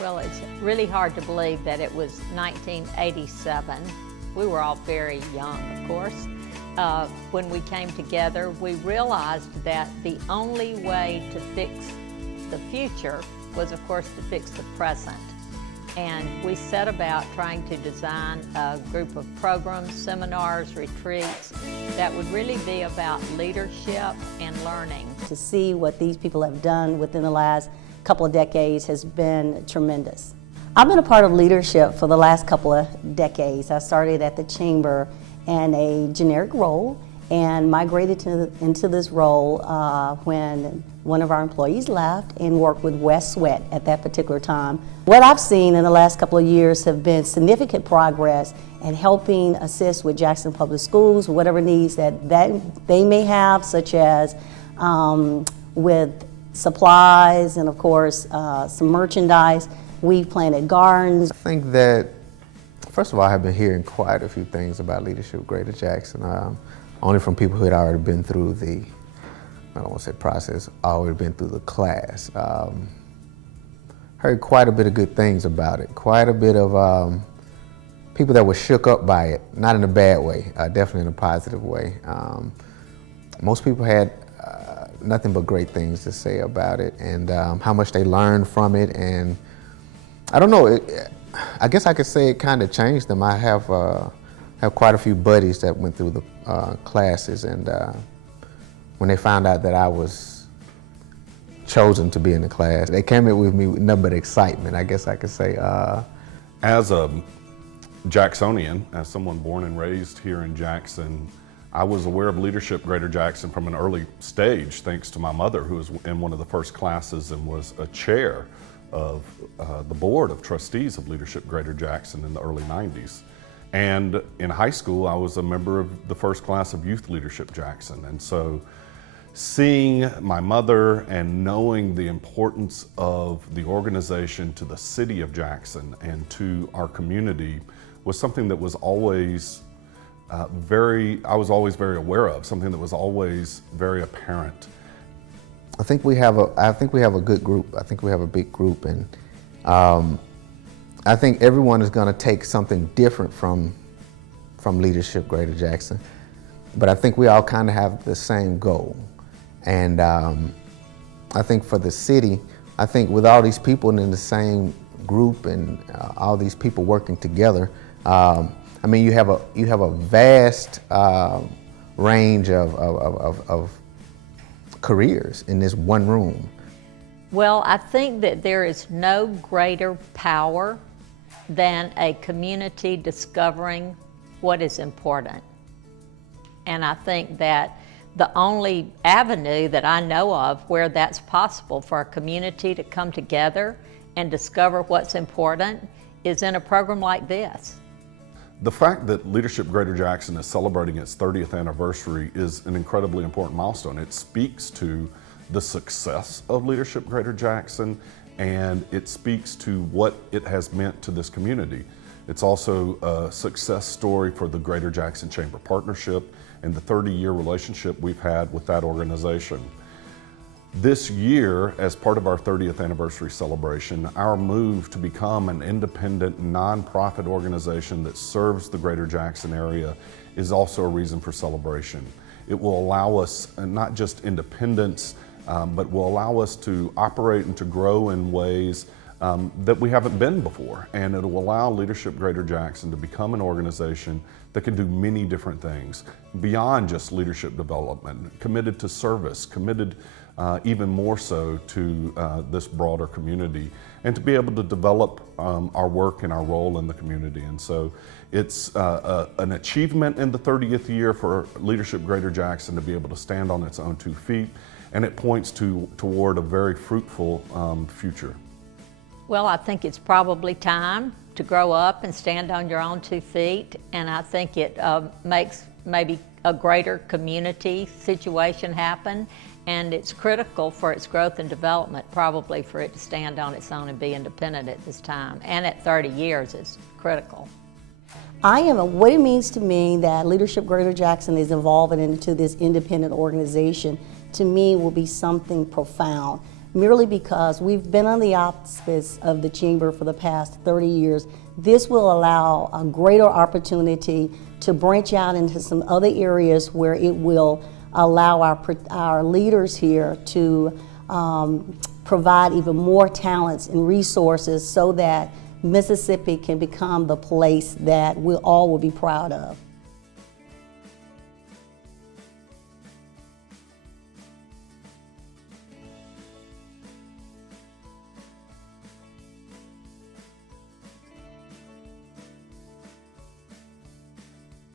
Well, it's really hard to believe that it was 1987. We were all very young, of course. When we came together, we realized that the only way to fix the future was, of course, to fix the present. And we set about trying to design a group of programs, seminars, retreats that would really be about leadership and learning. To see what these people have done within the last couple of decades has been tremendous. I've been a part of leadership for the last couple of decades. I started at the Chamber in a generic role and migrated into this role when one of our employees left and worked with Wes Sweat at that particular time. What I've seen in the last couple of years have been significant progress in helping assist with Jackson Public Schools, whatever needs that they may have, such as with supplies and of course some merchandise. We've planted gardens. I think that, first of all, I have been hearing quite a few things about leadership Greater Jackson, only from people who had already been through the, I don't want to say process, already been through the class. Heard quite a bit of good things about it, quite a bit of people that were shook up by it, not in a bad way, definitely in a positive way. Most people had nothing but great things to say about it, and how much they learned from it. And I don't know, I guess I could say it kind of changed them. I have quite a few buddies that went through the classes, and when they found out that I was chosen to be in the class, they came in with me with nothing but excitement, I guess I could say. As a Jacksonian, as someone born and raised here in Jackson, I was aware of Leadership Greater Jackson from an early stage, thanks to my mother, who was in one of the first classes and was a chair of the board of trustees of Leadership Greater Jackson in the early 90s. And in high school, I was a member of the first class of Youth Leadership Jackson. And so seeing my mother and knowing the importance of the organization to the city of Jackson and to our community was something that was always I was always very aware of, something that was always very apparent. I think we have a good group. I think we have a big group, and I think everyone is going to take something different from Leadership Greater Jackson, but I think we all kind of have the same goal. And I think for the city, I think with all these people in the same group and all these people working together, I mean, you have a vast range of careers in this one room. Well, I think that there is no greater power than a community discovering what is important. And I think that the only avenue that I know of where that's possible for a community to come together and discover what's important is in a program like this. The fact that Leadership Greater Jackson is celebrating its 30th anniversary is an incredibly important milestone. It speaks to the success of Leadership Greater Jackson, and it speaks to what it has meant to this community. It's also a success story for the Greater Jackson Chamber Partnership and the 30-year relationship we've had with that organization. This year, as part of our 30th anniversary celebration, our move to become an independent, nonprofit organization that serves the Greater Jackson area is also a reason for celebration. It will allow us not just independence, but will allow us to operate and to grow in ways that we haven't been before. And it will allow Leadership Greater Jackson to become an organization that can do many different things beyond just leadership development, committed to service, committed even more so to this broader community, and to be able to develop our work and our role in the community. And so it's an achievement in the 30th year for Leadership Greater Jackson to be able to stand on its own 2 feet, and it points toward a very fruitful future. Well, I think it's probably time to grow up and stand on your own 2 feet, and I think it makes maybe a greater community situation happen, and it's critical for its growth and development, probably for it to stand on its own and be independent at this time, and at 30 years is critical. What it means to me that Leadership Greater Jackson is evolving into this independent organization, to me will be something profound. merely because we've been on the auspice of the Chamber for the past 30 years. This will allow a greater opportunity to branch out into some other areas where it will allow our leaders here to provide even more talents and resources so that Mississippi can become the place that we all will be proud of.